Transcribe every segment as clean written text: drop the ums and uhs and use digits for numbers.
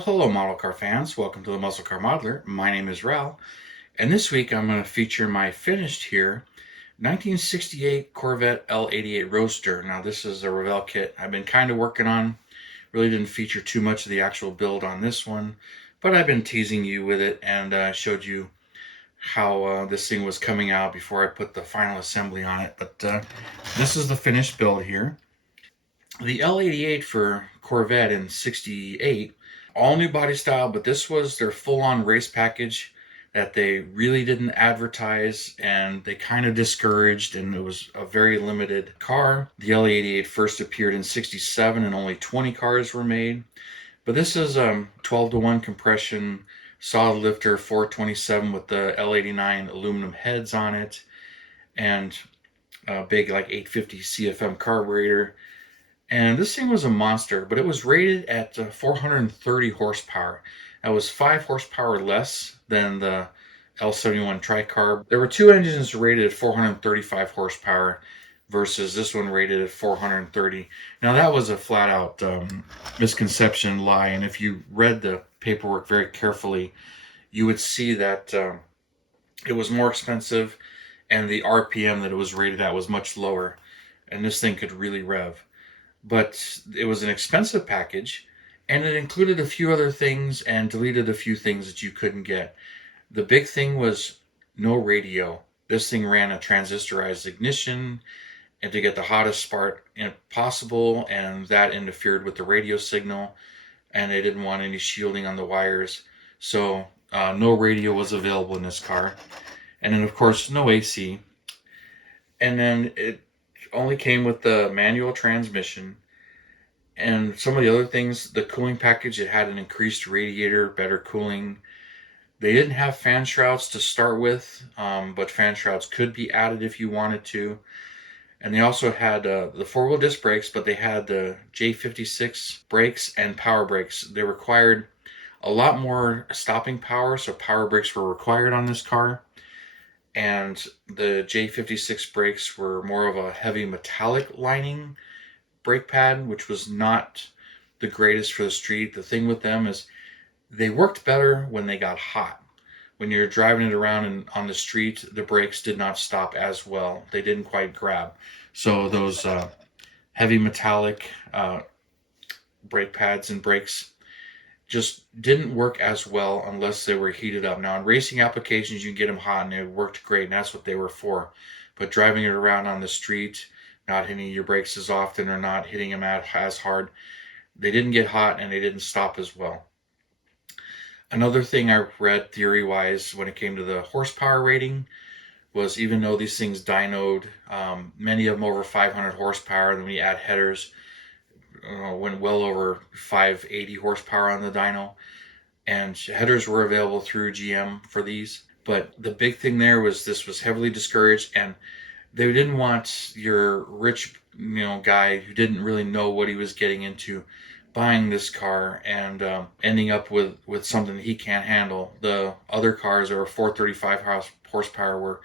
Well, hello, model car fans. Welcome to the Muscle Car Modeler. My name is Revell, and this week I'm going to feature my finished here 1968 Corvette L88 Roadster. Now, this is a Revell kit I've been kind of working on. Really didn't feature too much of the actual build on this one, but I've been teasing you with it and showed you how this thing was coming out before I put the final assembly on it. But this is the finished build here. The L88 for Corvette in 68, all new body style, but this was their full-on race package that they really didn't advertise and they kind of discouraged, and it was a very limited car. The L88 first appeared in 67 and only 20 cars were made. But this is 12-to-1 compression solid lifter 427 with the L89 aluminum heads on it and a big like 850 CFM carburetor. And this thing was a monster, but it was rated at 430 horsepower. That was 5 horsepower less than the L71 tricarb. There were two engines rated at 435 horsepower versus this one rated at 430. Now that was a flat out misconception, lie, and if you read the paperwork very carefully, you would see that it was more expensive and the RPM that it was rated at was much lower, and this thing could really rev. But it was an expensive package, and it included a few other things and deleted a few things that you couldn't get. The big thing was no radio. This thing ran a transistorized ignition and to get the hottest spark possible, and that interfered with the radio signal, and they didn't want any shielding on the wires. So no radio was available in this car. And then, of course, no AC. And then it only came with the manual transmission and some of the other things. The cooling package, it had an increased radiator, better cooling. They didn't have fan shrouds to start with, but fan shrouds could be added if you wanted to. And they also had the four-wheel disc brakes, but they had the J56 brakes and power brakes. They required a lot more stopping power, so power brakes were required on this car. And the J56 brakes were more of a heavy metallic lining brake pad, which was not the greatest for the street. The thing with them is they worked better when they got hot. When you're driving it around and on the street, the brakes did not stop as well. They didn't quite grab. So those heavy metallic brake pads and brakes just didn't work as well unless they were heated up. Now, in racing applications, you can get them hot and they worked great, and that's what they were for. But driving it around on the street, not hitting your brakes as often or not hitting them as hard, they didn't get hot and they didn't stop as well. Another thing I read theory-wise when it came to the horsepower rating was, even though these things dynoed, many of them over 500 horsepower, and when you add headers, went well over 580 horsepower on the dyno, and headers were available through GM for these. But the big thing there was this was heavily discouraged, and they didn't want your rich guy who didn't really know what he was getting into buying this car and ending up with something that he can't handle. The other cars that were 435 horsepower were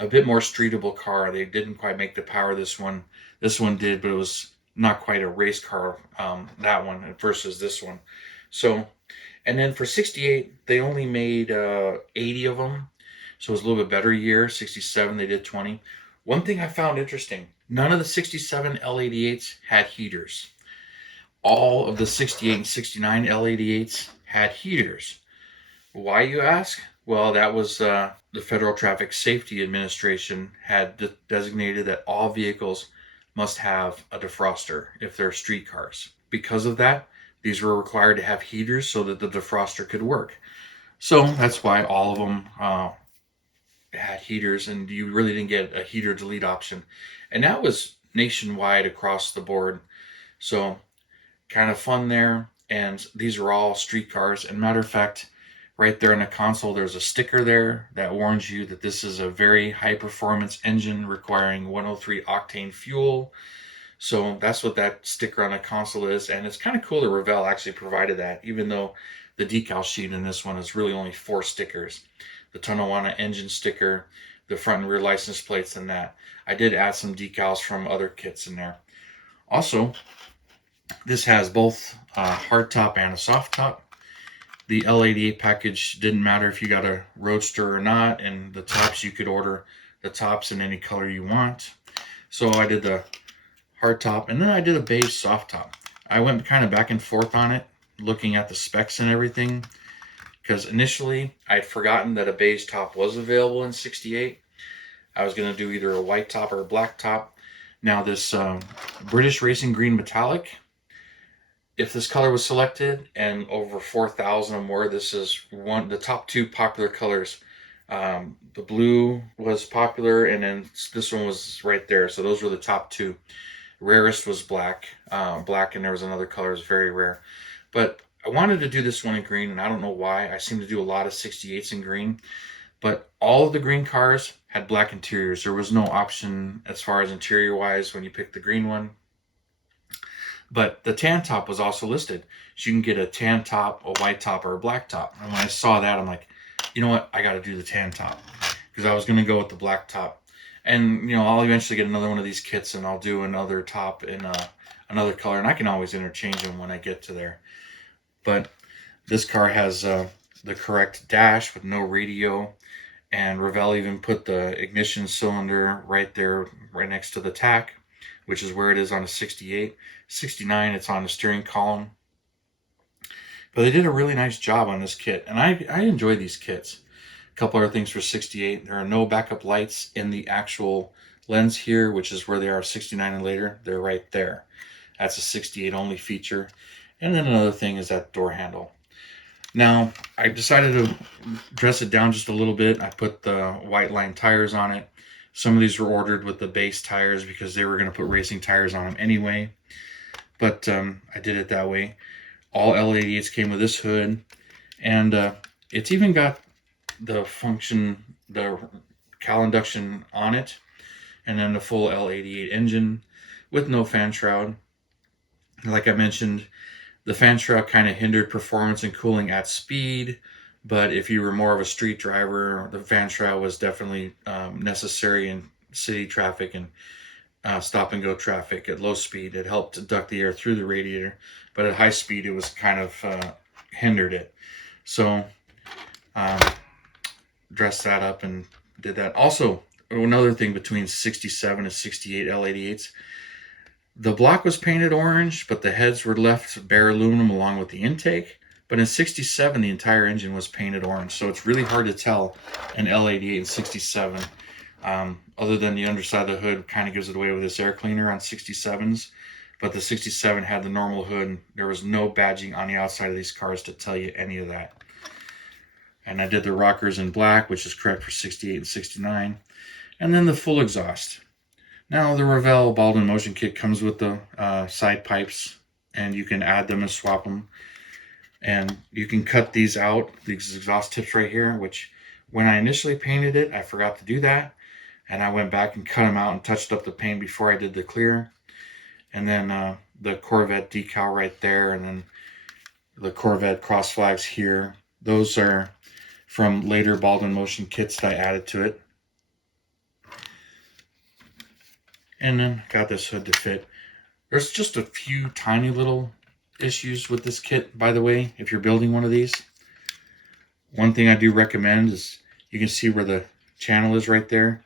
a bit more streetable car. They didn't quite make the power this one did, but it was not quite a race car, that one versus this one. So, and then for 68, they only made 80 of them. So it was a little bit better year. 67, they did 20. One thing I found interesting, none of the 67 L88s had heaters. All of the 68 and 69 L88s had heaters. Why, you ask? Well, that was the Federal Traffic Safety Administration had designated that all vehicles must have a defroster if they're street cars. Because of that, these were required to have heaters so that the defroster could work. So that's why all of them had heaters, and you really didn't get a heater delete option. And that was nationwide across the board. So kind of fun there. And these are all street cars. And matter of fact, right there in the console, there's a sticker there that warns you that this is a very high performance engine requiring 103 octane fuel. So that's what that sticker on the console is. And it's kind of cool that Revell actually provided that, even though the decal sheet in this one is really only 4 stickers. The Tonawanda engine sticker, the front and rear license plates, and that. I did add some decals from other kits in there. Also, this has both a hard top and a soft top. the L88 package didn't matter if you got a Roadster or not, and the tops, you could order the tops in any color you want. So I did the hard top, and then I did a beige soft top. I went kind of back and forth on it, looking at the specs and everything, because initially I'd forgotten that a beige top was available in 68. I was going to do either a white top or a black top. Now this British Racing Green Metallic, if this color was selected, and over 4,000 or more, this is the top two popular colors. The blue was popular, and then this one was right there. So those were the top two. Rarest was black, and there was another color, it was very rare. But I wanted to do this one in green, and I don't know why. I seem to do a lot of 68s in green, but all of the green cars had black interiors. There was no option as far as interior wise when you picked the green one. But the tan top was also listed. So you can get a tan top, a white top, or a black top. And when I saw that, I'm like, you know what? I got to do the tan top, because I was going to go with the black top. And, you know, I'll eventually get another one of these kits, and I'll do another top in another color. And I can always interchange them when I get to there. But this car has the correct dash with no radio. And Revell even put the ignition cylinder right there, right next to the tach, which is where it is on a 68. 69, it's on the steering column. But they did a really nice job on this kit, and I enjoy these kits. A couple other things for 68. There are no backup lights in the actual lens here, which is where they are 69 and later. They're right there. That's a 68 only feature. And then another thing is that door handle. Now, I decided to dress it down just a little bit. I put the white line tires on it. Some of these were ordered with the base tires because they were going to put racing tires on them anyway. But I did it that way. All L88s came with this hood. And it's even got the function, the cowl induction on it. And then the full L88 engine with no fan shroud. Like I mentioned, the fan shroud kind of hindered performance and cooling at speed, but if you were more of a street driver, the fan shroud was definitely necessary in city traffic and stop and go traffic at low speed. It helped duct the air through the radiator, but at high speed it was kind of hindered it. So dressed that up and did that. Also, another thing between 67 and 68 L88s, the block was painted orange, but the heads were left bare aluminum along with the intake. But in 67, the entire engine was painted orange. So it's really hard to tell an L88 and 67. Other than the underside of the hood kind of gives it away with this air cleaner on 67s. But the 67 had the normal hood. There was no badging on the outside of these cars to tell you any of that. And I did the rockers in black, which is correct for 68 and 69. And then the full exhaust. Now, the Revell Ball & Motion kit comes with the side pipes, and you can add them and swap them. And you can cut these out, these exhaust tips right here, which when I initially painted it, I forgot to do that. And I went back and cut them out and touched up the paint before I did the clear. And then the Corvette decal right there, and then the Corvette cross flags here. Those are from later Ball & Motion kits that I added to it. And then got this hood to fit. There's just a few tiny little issues with this kit, by the way, if you're building one of these. One thing I do recommend is you can see where the channel is right there.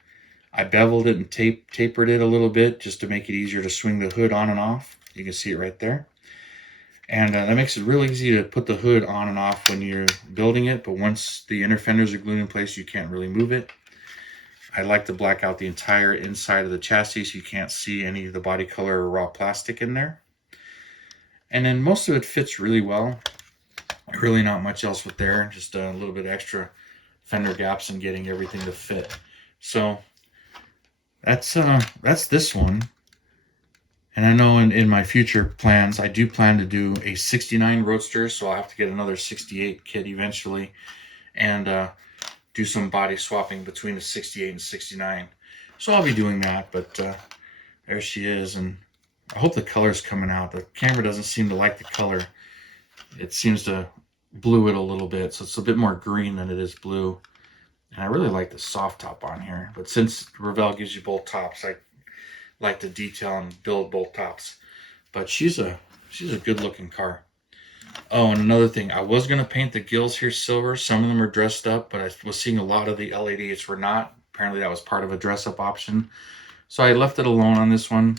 I beveled it and tapered it a little bit just to make it easier to swing the hood on and off. You can see it right there. And that makes it real easy to put the hood on and off when you're building it, but once the inner fenders are glued in place, you can't really move it. I like to black out the entire inside of the chassis so you can't see any of the body color or raw plastic in there. And then most of it fits really well. Really not much else with there, just a little bit extra fender gaps and getting everything to fit. So that's this one. And I know in my future plans, I do plan to do a 69 Roadster, so I'll have to get another 68 kit eventually. And do some body swapping between the 68 and 69. So I'll be doing that, but there she is, and I hope the color's coming out. The camera doesn't seem to like the color. It seems to blue it a little bit, so it's a bit more green than it is blue. And I really like the soft top on here, but since Revell gives you both tops, I like to detail and build both tops. But she's a good looking car. Oh, and another thing, I was going to paint the gills here silver. Some of them are dressed up, but I was seeing a lot of the L88s were not. Apparently that was part of a dress-up option. So I left it alone on this one,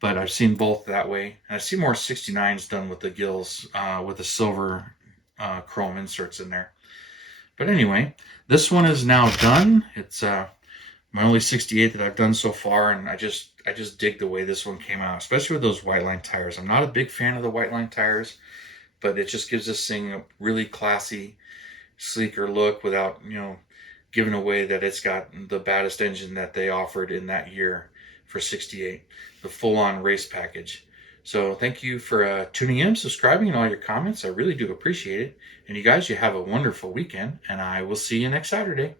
but I've seen both that way. And I see more 69s done with the gills, with the silver chrome inserts in there. But anyway, this one is now done. It's my only 68 that I've done so far, and I just dig the way this one came out, especially with those white line tires. I'm not a big fan of the white line tires, but it just gives this thing a really classy, sleeker look without, giving away that it's got the baddest engine that they offered in that year for 68, the full-on race package. So thank you for tuning in, subscribing, and all your comments. I really do appreciate it. And you guys, you have a wonderful weekend, and I will see you next Saturday.